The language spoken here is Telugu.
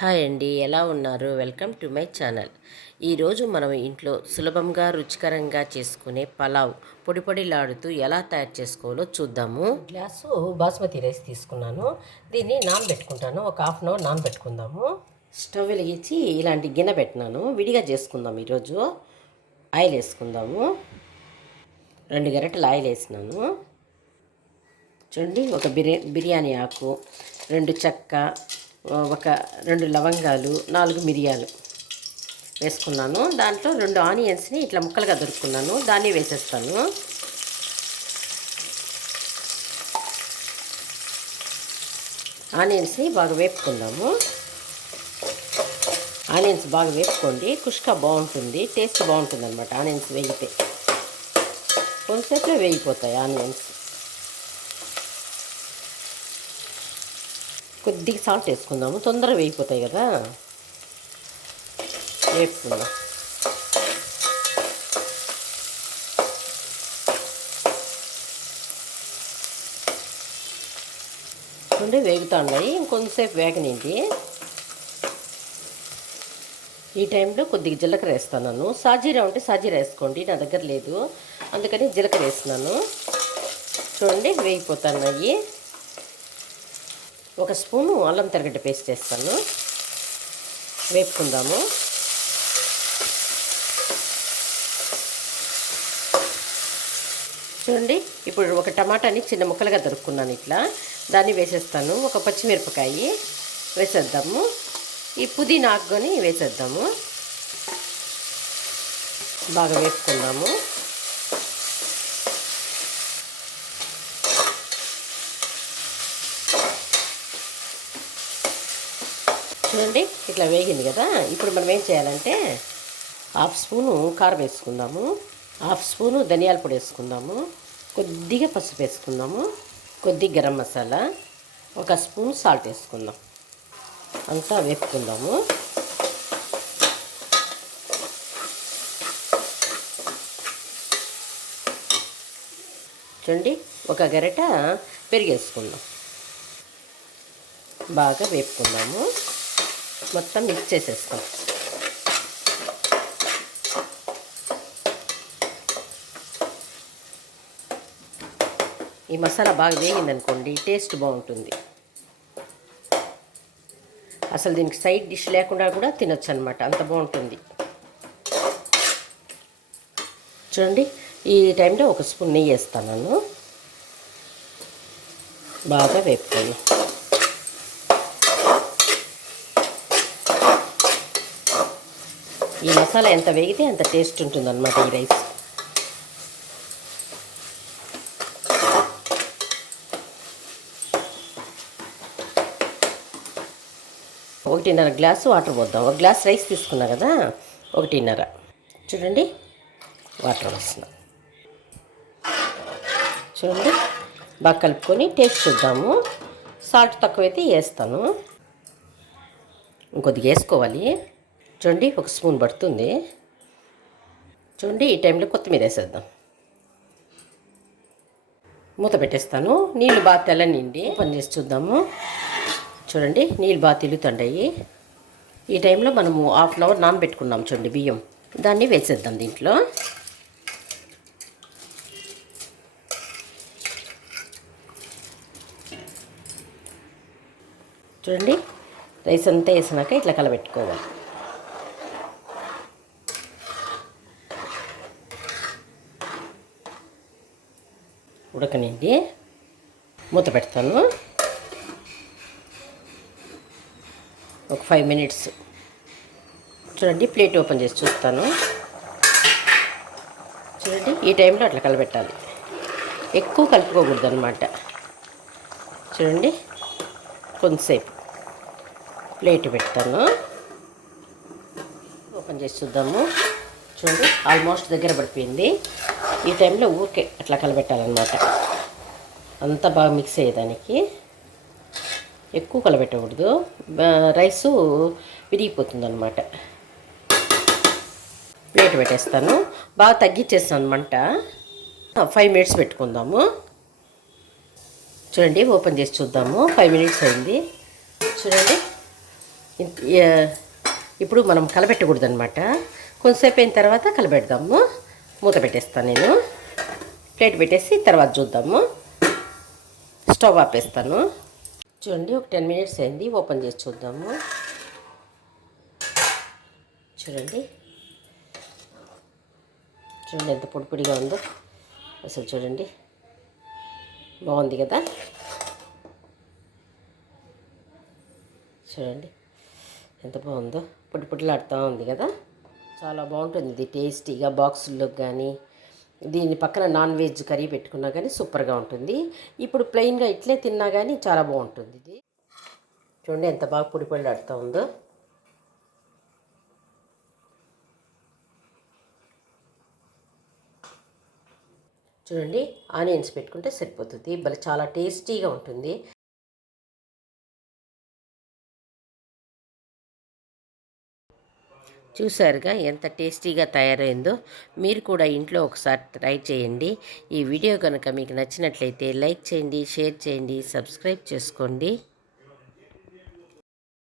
హాయ్ అండి ఎలా ఉన్నారు? Welcome to my channel. ఈరోజు మనం ఇంట్లో సులభంగా రుచికరంగా చేసుకునే పలావ్ పొడి పొడిలాడుతూ ఎలా తయారు చేసుకోవాలో చూద్దాము. గ్లాసు బాస్మతి రైస్ తీసుకున్నాను. దీన్ని నానబెట్టుకుంటాను. ఒక హాఫ్ అన్ అవర్ నానబెట్టుకుందాము. స్టవ్ వెలిగించి ఇలాంటి గిన్నె పెట్టినాను. విడిగా చేసుకుందాం ఈరోజు. ఆయిల్ వేసుకుందాము. రెండు గరిటెలు ఆయిల్ వేసినాను. చూడండి ఒక బిర్యా బిర్యానీ ఆకు రెండు చెక్క ఒక రెండు లవంగాలు నాలుగు మిరియాలు వేసుకున్నాను. దాంట్లో రెండు ఆనియన్స్ని ఇట్లా ముక్కలుగా దొరుకున్నాను దాన్ని వేసేస్తాను. ఆనియన్స్ని బాగా వేపుకుందాము. ఆనియన్స్ బాగా వేపుకోండి. కుష్క బాగుంటుంది. టేస్ట్ బాగుంటుంది అనమాట ఆనియన్స్ వేగితే. కొంతసేపులో వేగిపోతాయి ఆనియన్స్. కొద్దిగా సాల్ట్ వేసుకుందాము. తొందరగా వేగిపోతాయి కదా. వేపుకుందాం. చూడండి వేగుతా ఉన్నాయి. ఇంకొంతసేపు వేగనింది ఈ టైంలో కొద్దిగా జీలకర్ర వేస్తాను సాజీరా ఉంటే సాజీరా వేసుకోండి. నా దగ్గర లేదు. అందుకని జీలకర్ర వేస్తున్నాను. చూడండి వేగిపోతున్నాయి. ఒక స్పూను అల్లం తరగడ్డ పేస్ట్ చేస్తాను. వేపుకుందాము. చూడండి ఇప్పుడు ఒక టమాటాని చిన్న ముక్కలుగా దొరుకున్నాను ఇట్లా. దాన్ని వేసేస్తాను. ఒక పచ్చిమిరపకాయ వేసేద్దాము. ఈ పుదీనా ఆకుని వేసేద్దాము. బాగా వేపుకుందాము. చూడండి ఇట్లా వేగింది కదా. ఇప్పుడు మనం ఏం చేయాలంటే హాఫ్ స్పూను కారం వేసుకుందాము హాఫ్ స్పూను ధనియాల పొడి వేసుకుందాము కొద్దిగా పసుపు వేసుకుందాము కొద్దిగా గరం మసాలా ఒక స్పూన్ సాల్ట్ వేసుకుందాం. అంతా వేపుకుందాము. చూడండి ఒక గరిట పెరిగేసుకుందాం బాగా వేపుకుందాము. మొత్తం మిక్స్ చేసేస్తాం ఈ మసాలా బాగా వేగిందనుకోండి టేస్ట్ బాగుంటుంది. అసలు దీనికి సైడ్ డిష్ లేకుండా కూడా తినొచ్చు అనమాట అంత బాగుంటుంది. చూడండి ఈ టైంలో ఒక స్పూన్ నెయ్యి వేస్తాను. బాగా వేపుకోండి ఈ మసాలా ఎంత వేగితే అంత టేస్ట్ ఉంటుందన్నమాట ఈ రైస్. ఒకటిన్నర గ్లాసు వాటర్ పోద్దాం. ఒక గ్లాస్ రైస్ తీసుకున్నా కదా ఒకటిన్నర. చూడండి వాటర్ వస్తున్నా చూడండి బాగా కలుపుకొని టేస్ట్ చూద్దాము. సాల్ట్ తక్కువైతే వేస్తాను. ఇంకొద్దిగా వేసుకోవాలి. చూడండి ఒక స్పూన్ పడుతుంది. చూడండి ఈ టైంలో కొత్తిమీర వేసేద్దాం. మూత పెట్టేస్తాను. నీళ్ళు బాగా తెల్లనిండి పని చేసి చూద్దాము. చూడండి నీళ్ళు బాగా తిరుగుతుండయి. ఈ టైంలో మనము హాఫ్ అన్ అవర్ నానబెట్టుకున్నాం చూడండి బియ్యం. దాన్ని వేసేద్దాం దీంట్లో. చూడండి రైస్ అంతా వేసినాక ఇట్లా కలబెట్టుకోవాలి. ఉడకనిండి మూత పెడతాను. ఒక ఫైవ్ మినిట్స్ చూడండి ప్లేట్ ఓపెన్ చేసి చూస్తాను. చూడండి ఈ టైంలో అట్లా కలబెట్టాలి. ఎక్కువ కలుపుకోకూడదు అనమాట చూడండి కొంతసేపు ప్లేట్ పెడతాను. ఓపెన్ చేసి చూద్దాము. చూడండి ఆల్మోస్ట్ దగ్గర పడిపోయింది. ఈ టైంలో ఊరికే అట్లా కలబెట్టాలన్నమాట. అంతా బాగా మిక్స్ అయ్యేదానికి ఎక్కువ కలబెట్టకూడదు. రైసు విరిగిపోతుంది అనమాట ప్లేట్ పెట్టేస్తాను. బాగా తగ్గించేస్తాను అనమాట ఫైవ్ మినిట్స్ పెట్టుకుందాము. చూడండి ఓపెన్ చేసి చూద్దాము. ఫైవ్ మినిట్స్ అయింది. చూడండి. ఇప్పుడు మనం కలబెట్టకూడదు అనమాట కొంతసేపు అయిన తర్వాత కలబెడదాము. మూత పెట్టేస్తాను నేను. ప్లేట్ పెట్టేసి తర్వాత చూద్దాము. స్టవ్ ఆపేస్తాను. చూడండి ఒక టెన్ మినిట్స్ అయింది. ఓపెన్ చేసి చూద్దాము. చూడండి. చూడండి ఎంత పొడిపొడిగా ఉందో. అసలు చూడండి. బాగుంది కదా? చూడండి ఎంత బాగుందో. పొడి పొడిలాడుతూ ఉంది కదా? చాలా బాగుంటుంది. ఇది టేస్టీగా బాక్సుల్లో కానీ దీని పక్కన నాన్ వెజ్ కర్రీ పెట్టుకున్నా కానీ సూపర్గా ఉంటుంది. ఇప్పుడు ప్లెయిన్గా ఇట్లే తిన్నా కానీ చాలా బాగుంటుంది ఇది. చూడండి ఎంత బాగా పొడి ఆడుతూ ఉందో. చూడండి ఆనియన్స్ పెట్టుకుంటే సరిపోతుంది. భలే చాలా టేస్టీగా ఉంటుంది. చూసారుగా ఎంత టేస్టీగా తయారైందో మీరు కూడా ఇంట్లో ఒకసారి ట్రై చేయండి. ఈ వీడియో కనుక మీకు నచ్చినట్లయితే లైక్ చేయండి షేర్ చేయండి సబ్స్క్రైబ్ చేసుకోండి.